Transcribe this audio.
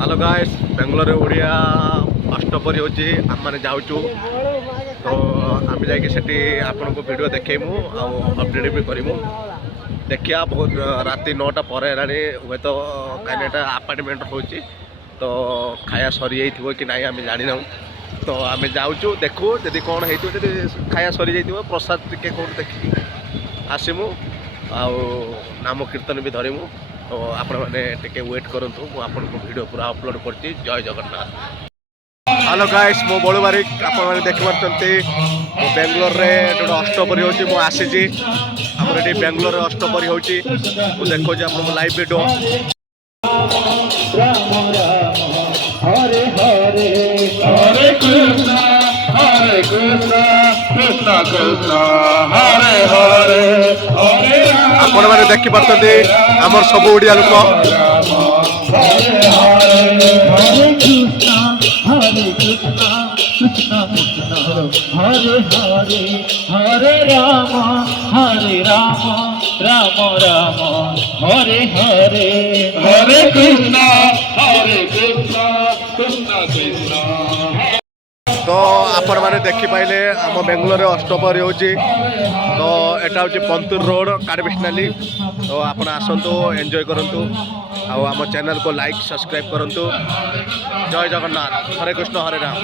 Hello guys Bangalore Odia अष्टपरी होची आम माने जाउचु तो आम जाके सेठी आपन को वीडियो देखेमु आ अपडेट भी करिमु देखिया बहुत राति 9टा पर हेलानी हुए तो कहीं एटा अपार्टमेंट होची तो खाया सरी जाइथिबो कि नाही आम जानि ना तो आम जाउचु देखु जदि कोन हेतु जदि खाया सरी जाइथिबो प्रसाद टिके कोन देखि आसिमु आ नाम कीर्तन भी धरिमु तो आपण मैंने टिके वेट करंतु मु आपन को वीडियो पूरा अपलोड करछि। जय जगन्नाथ। हेलो गाइस मो बळु बारिक आपण माने देखि परछंती मो बेंगलोर रे जोडो अष्टपरी होची मु आसीची हमर एटी बेंगलोर रे अष्टपरी होची मु देखो जे आपण लाइव वीडियो राम राम हरे हरे हरे कृष्ण कृष्ण कृष्ण हरे हरे हरे आपण माने देखि परछंती हमर सब ओडिया लोक हरे हरे हरे कृष्ण कृष्ण कृष्ण हरे हरे हरे राम राम राम हरे हरे हरे कृष्ण कृष्ण कृष्ण तो आपण माने देखि पाइले हम बेंगलोर अष्टपरी होची तो एटा होची पंतुर रोड कारबिस्नाली तो आपण आसंतु एंजॉय करंतु आ हम चैनल को लाइक सब्सक्राइब करंतु। जय जगन्नाथ। हरे कृष्ण हरे राम।